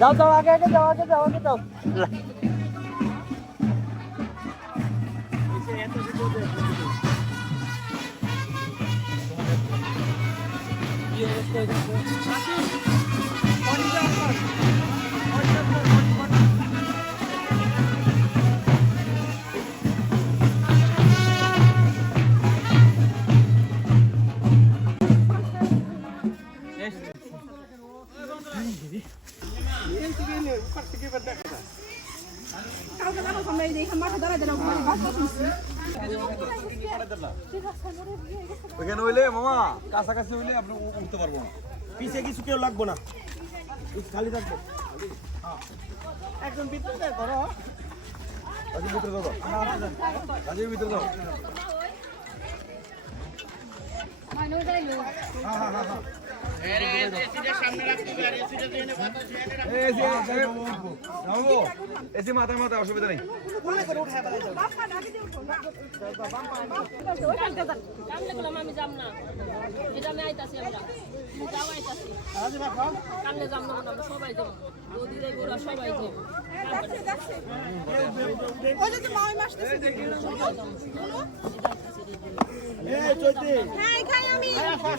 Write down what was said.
যাও যাও আগে আগে যাও আগে যাও আগে যাও। কি অবস্থা? কাছাকাছি হইলে আপনি উঠতে পারব না। পিছে কিছু কেউ লাগবো না। খালি থাকবে। একজন ভিতরে করো ভিতরে যাও কাজের ভিতরে যাও এসি মাথায় মাথায় অসুবিধা নেই সবাই যাব